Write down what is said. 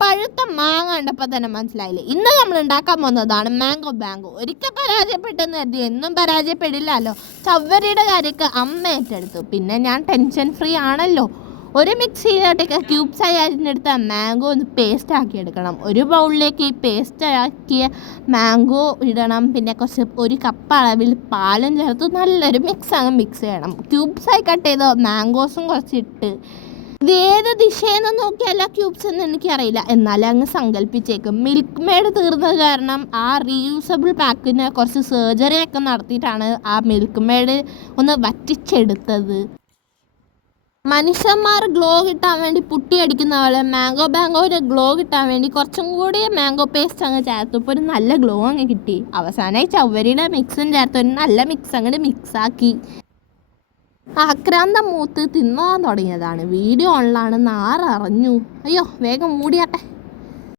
പഴുത്ത മാങ്ങ കണ്ടപ്പോൾ തന്നെ മനസ്സിലായില്ലേ. ഇന്ന് നമ്മൾ ഉണ്ടാക്കാൻ പോകുന്നതാണ് മാംഗോ ബാങ്കോ. ഒരിക്കൽ പരാജയപ്പെട്ടെന്ന് കരുതി എന്നും പരാജയപ്പെടില്ലല്ലോ. ചവ്വരിയുടെ കാര്യമൊക്കെ അമ്മ ഏറ്റെടുത്തു. പിന്നെ ഞാൻ ടെൻഷൻ ഫ്രീ ആണല്ലോ. ഒരു മിക്സിയിലോട്ടൊക്കെ ക്യൂബ്സായി അരിഞ്ഞെടുത്ത മാംഗോ ഒന്ന് പേസ്റ്റ് ആക്കി എടുക്കണം. ഒരു ബൗളിലേക്ക് ഈ പേസ്റ്റ് ആക്കിയ മാംഗോ ഇടണം. പിന്നെ ഒരു കപ്പ് അളവിൽ പാലും ചേർത്ത് നല്ലൊരു മിക്സ് ചെയ്യണം. ക്യൂബ്സായി കട്ട് ചെയ്ത മാംഗോസും കുറച്ചിട്ട് ഇത് ഏത് ദിശയെന്ന് നോക്കിയല്ല ക്യൂബ്സ് എന്ന് എനിക്കറിയില്ല, എന്നാലും അങ്ങ് സങ്കല്പിച്ചേക്കും. മിൽക്ക് മെയ്ഡ് തീർന്നത് കാരണം ആ റീയൂസബിൾ പാക്കിന് കുറച്ച് സർജറിയൊക്കെ നടത്തിയിട്ടാണ് ആ മിൽക്ക് മെയ്ഡ് ഒന്ന് വറ്റിച്ചെടുത്തത്. മനുഷ്യന്മാർ ഗ്ലോ കിട്ടാൻ വേണ്ടി പുട്ടിയടിക്കുന്ന പോലെ മാംഗോ ബാങ്കോയുടെ ഗ്ലോ കിട്ടാൻ വേണ്ടി കുറച്ചും കൂടി മാംഗോ പേസ്റ്റ് അങ്ങ് ചേർത്തപ്പോൾ ഒരു നല്ല ഗ്ലോ അങ്ങ് കിട്ടി. അവസാനമായി ചവ്വരിയുടെ മിക്സും ചേർത്ത് ഒരു നല്ല മിക്സ് അങ്ങോട്ട് മിക്സാക്കി. ആക്രാന്തം മൂത്ത് തിന്നാൻ തുടങ്ങിയതാണ്. വീഡിയോ ഓണിലാണെന്ന് ആരറിഞ്ഞു? അയ്യോ, വേഗം മൂടിയാട്ടെ.